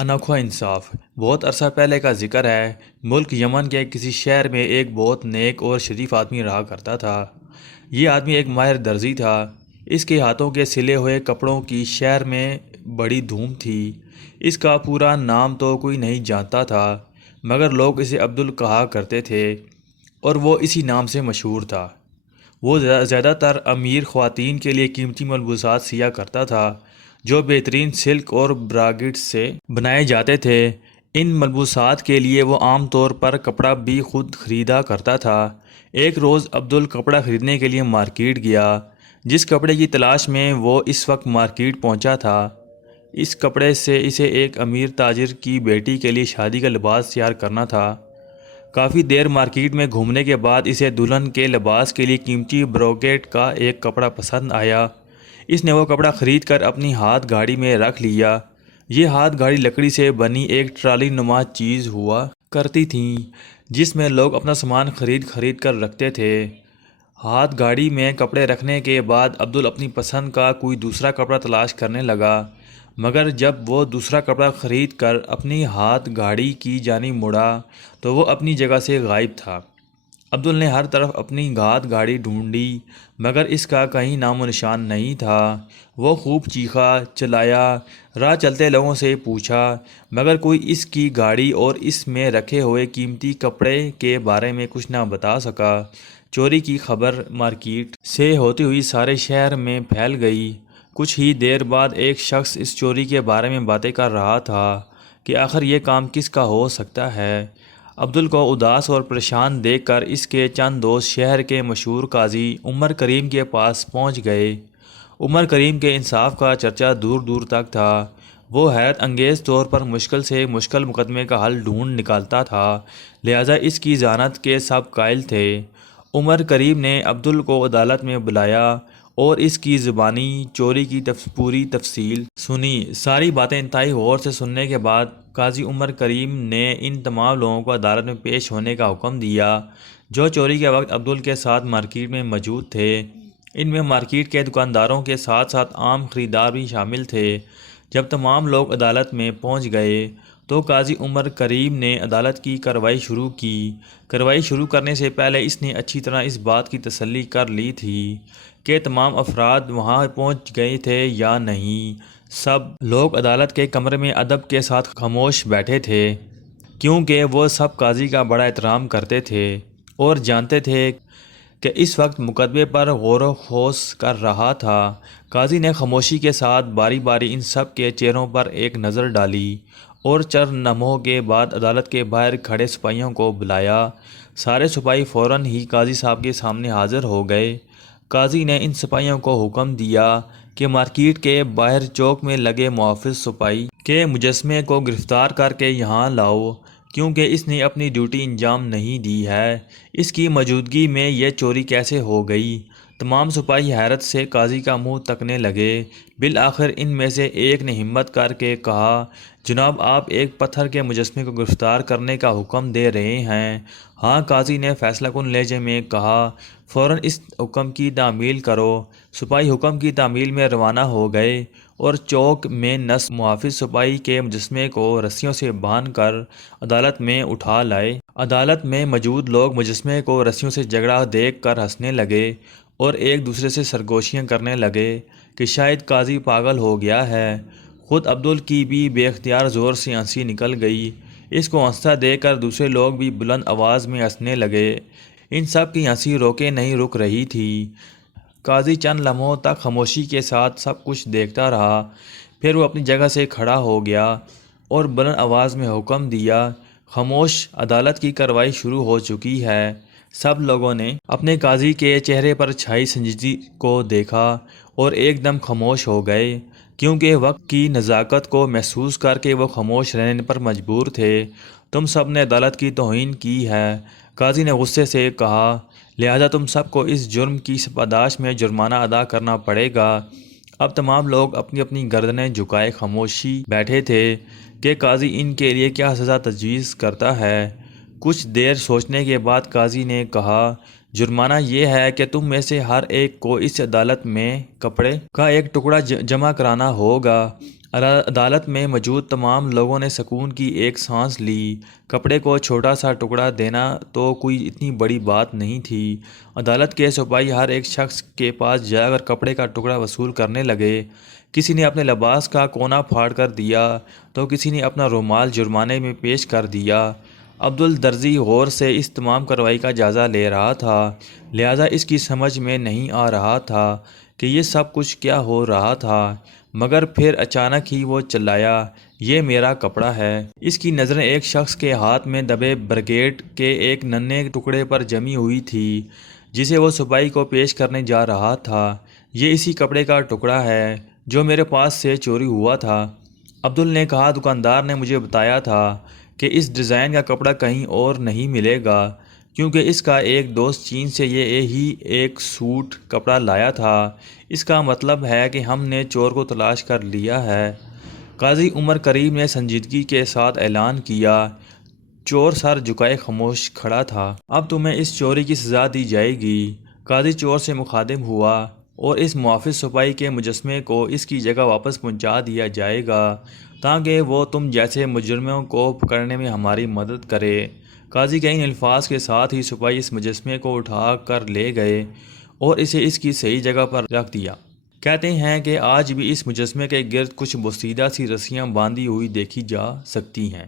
انوکھا انصاف بہت عرصہ پہلے کا ذکر ہے۔ ملک یمن کے کسی شہر میں ایک بہت نیک اور شریف آدمی رہا کرتا تھا۔ یہ آدمی ایک ماہر درزی تھا۔ اس کے ہاتھوں کے سلے ہوئے کپڑوں کی شہر میں بڑی دھوم تھی۔ اس کا پورا نام تو کوئی نہیں جانتا تھا، مگر لوگ اسے عبدل کہا کرتے تھے، اور وہ اسی نام سے مشہور تھا۔ وہ زیادہ تر امیر خواتین کے لیے قیمتی ملبوسات سیا کرتا تھا، جو بہترین سلک اور براگٹ سے بنائے جاتے تھے۔ ان ملبوسات کے لیے وہ عام طور پر کپڑا بھی خود خریدا کرتا تھا۔ ایک روز عبدل کپڑا خریدنے کے لیے مارکیٹ گیا۔ جس کپڑے کی تلاش میں وہ اس وقت مارکیٹ پہنچا تھا، اس کپڑے سے اسے ایک امیر تاجر کی بیٹی کے لیے شادی کا لباس تیار کرنا تھا۔ کافی دیر مارکیٹ میں گھومنے کے بعد اسے دلہن کے لباس کے لیے قیمتی بروکیٹ کا ایک کپڑا پسند آیا۔ اس نے وہ کپڑا خرید کر اپنی ہاتھ گاڑی میں رکھ لیا۔ یہ ہاتھ گاڑی لکڑی سے بنی ایک ٹرالی نما چیز ہوا کرتی تھی، جس میں لوگ اپنا سامان خرید کر رکھتے تھے۔ ہاتھ گاڑی میں کپڑے رکھنے کے بعد عبدل اپنی پسند کا کوئی دوسرا کپڑا تلاش کرنے لگا، مگر جب وہ دوسرا کپڑا خرید کر اپنی ہاتھ گاڑی کی جانب مڑا تو وہ اپنی جگہ سے غائب تھا۔ عبدل نے ہر طرف اپنی ہاتھ گاڑی ڈھونڈی، مگر اس کا کہیں نام و نشان نہیں تھا۔ وہ خوب چیخا چلایا، راہ چلتے لوگوں سے پوچھا، مگر کوئی اس کی گاڑی اور اس میں رکھے ہوئے قیمتی کپڑے کے بارے میں کچھ نہ بتا سکا۔ چوری کی خبر مارکیٹ سے ہوتی ہوئی سارے شہر میں پھیل گئی۔ کچھ ہی دیر بعد ایک شخص اس چوری کے بارے میں باتیں کر رہا تھا کہ آخر یہ کام کس کا ہو سکتا ہے۔ عبدل کو اداس اور پریشان دیکھ کر اس کے چند دوست شہر کے مشہور قاضی عمر کریم کے پاس پہنچ گئے۔ عمر کریم کے انصاف کا چرچا دور دور تک تھا۔ وہ حیرت انگیز طور پر مشکل سے مشکل مقدمے کا حل ڈھونڈ نکالتا تھا، لہٰذا اس کی ذہانت کے سب قائل تھے۔ عمر کریم نے عبدل کو عدالت میں بلایا اور اس کی زبانی چوری کی پوری تفصیل سنی۔ ساری باتیں انتہائی غور سے سننے کے بعد قاضی عمر کریم نے ان تمام لوگوں کو عدالت میں پیش ہونے کا حکم دیا جو چوری کے وقت عبدل کے ساتھ مارکیٹ میں موجود تھے۔ ان میں مارکیٹ کے دکانداروں کے ساتھ ساتھ عام خریدار بھی شامل تھے۔ جب تمام لوگ عدالت میں پہنچ گئے تو قاضی عمر کریم نے عدالت کی کارروائی شروع کی۔ کارروائی شروع کرنے سے پہلے اس نے اچھی طرح اس بات کی تسلی کر لی تھی کہ تمام افراد وہاں پہنچ گئے تھے یا نہیں۔ سب لوگ عدالت کے کمرے میں ادب کے ساتھ خاموش بیٹھے تھے، کیونکہ وہ سب قاضی کا بڑا احترام کرتے تھے اور جانتے تھے کہ اس وقت مقدمے پر غور و خوض کر رہا تھا۔ قاضی نے خاموشی کے ساتھ باری باری ان سب کے چہروں پر ایک نظر ڈالی اور چند لمحوں کے بعد عدالت کے باہر کھڑے سپاہیوں کو بلایا۔ سارے سپاہی فوراً ہی قاضی صاحب کے سامنے حاضر ہو گئے۔ قاضی نے ان سپاہیوں کو حکم دیا کہ مارکیٹ کے باہر چوک میں لگے محافظ سپاہی کے مجسمے کو گرفتار کر کے یہاں لاؤ، کیونکہ اس نے اپنی ڈیوٹی انجام نہیں دی ہے۔ اس کی موجودگی میں یہ چوری کیسے ہو گئی؟ تمام سپاہی حیرت سے قاضی کا منہ تکنے لگے۔ بالآخر ان میں سے ایک نے ہمت کر کے کہا، جناب آپ ایک پتھر کے مجسمے کو گرفتار کرنے کا حکم دے رہے ہیں؟ ہاں، قاضی نے فیصلہ کن لہجے میں کہا، فوراً اس حکم کی تعمیل کرو۔ سپاہی حکم کی تعمیل میں روانہ ہو گئے اور چوک میں نصب محافظ سپاہی کے مجسمے کو رسیوں سے باندھ کر عدالت میں اٹھا لائے۔ عدالت میں موجود لوگ مجسمے کو رسیوں سے جکڑا دیکھ کر ہنسنے لگے اور ایک دوسرے سے سرگوشیاں کرنے لگے کہ شاید قاضی پاگل ہو گیا ہے۔ خود عبدل کی بھی بے اختیار زور سے ہنسی نکل گئی۔ اس کو ہنستا دیکھ کر دوسرے لوگ بھی بلند آواز میں ہنسنے لگے۔ ان سب کی ہنسی روکے نہیں رک رہی تھی۔ قاضی چند لمحوں تک خاموشی کے ساتھ سب کچھ دیکھتا رہا، پھر وہ اپنی جگہ سے کھڑا ہو گیا اور بلند آواز میں حکم دیا، خاموش، عدالت کی کارروائی شروع ہو چکی ہے۔ سب لوگوں نے اپنے قاضی کے چہرے پر چھائی سنجیدگی کو دیکھا اور ایک دم خاموش ہو گئے، کیونکہ وقت کی نزاکت کو محسوس کر کے وہ خاموش رہنے پر مجبور تھے۔ تم سب نے عدالت کی توہین کی ہے، قاضی نے غصے سے کہا، لہذا تم سب کو اس جرم کی پاداش میں جرمانہ ادا کرنا پڑے گا۔ اب تمام لوگ اپنی اپنی گردنیں جھکائے خاموشی بیٹھے تھے کہ قاضی ان کے لیے کیا سزا تجویز کرتا ہے۔ کچھ دیر سوچنے کے بعد قاضی نے کہا، جرمانہ یہ ہے کہ تم میں سے ہر ایک کو اس عدالت میں کپڑے کا ایک ٹکڑا جمع کرانا ہوگا۔ عدالت میں موجود تمام لوگوں نے سکون کی ایک سانس لی۔ کپڑے کو چھوٹا سا ٹکڑا دینا تو کوئی اتنی بڑی بات نہیں تھی۔ عدالت کے سپاہی ہر ایک شخص کے پاس جا کر کپڑے کا ٹکڑا وصول کرنے لگے۔ کسی نے اپنے لباس کا کونا پھاڑ کر دیا تو کسی نے اپنا رومال جرمانے میں پیش کر دیا۔ عبدالدرزی غور سے اس تمام کارروائی کا جائزہ لے رہا تھا، لہٰذا اس کی سمجھ میں نہیں آ رہا تھا کہ یہ سب کچھ کیا ہو رہا تھا، مگر پھر اچانک ہی وہ چلایا، یہ میرا کپڑا ہے۔ اس کی نظریں ایک شخص کے ہاتھ میں دبے بریگیٹ کے ایک ننھے ٹکڑے پر جمی ہوئی تھی جسے وہ سپاہی کو پیش کرنے جا رہا تھا۔ یہ اسی کپڑے کا ٹکڑا ہے جو میرے پاس سے چوری ہوا تھا، عبدل نے کہا۔ دکاندار نے مجھے بتایا تھا کہ اس ڈیزائن کا کپڑا کہیں اور نہیں ملے گا، کیونکہ اس کا ایک دوست چین سے یہ ہی ایک سوٹ کپڑا لایا تھا۔ اس کا مطلب ہے کہ ہم نے چور کو تلاش کر لیا ہے۔ قاضی عمر کریم نے سنجیدگی کے ساتھ اعلان کیا۔ چور سر جھکائے خاموش کھڑا تھا۔ اب تمہیں اس چوری کی سزا دی جائے گی۔ قاضی چور سے مخاطب ہوا، اور اس محافظ سپاہی کے مجسمے کو اس کی جگہ واپس پہنچا دیا جائے گا تاکہ وہ تم جیسے مجرموں کو پکڑنے میں ہماری مدد کرے۔ قاضی کے ان الفاظ کے ساتھ ہی سپاہی اس مجسمے کو اٹھا کر لے گئے اور اسے اس کی صحیح جگہ پر رکھ دیا۔ کہتے ہیں کہ آج بھی اس مجسمے کے گرد کچھ بوسیدہ سی رسیاں باندھی ہوئی دیکھی جا سکتی ہیں۔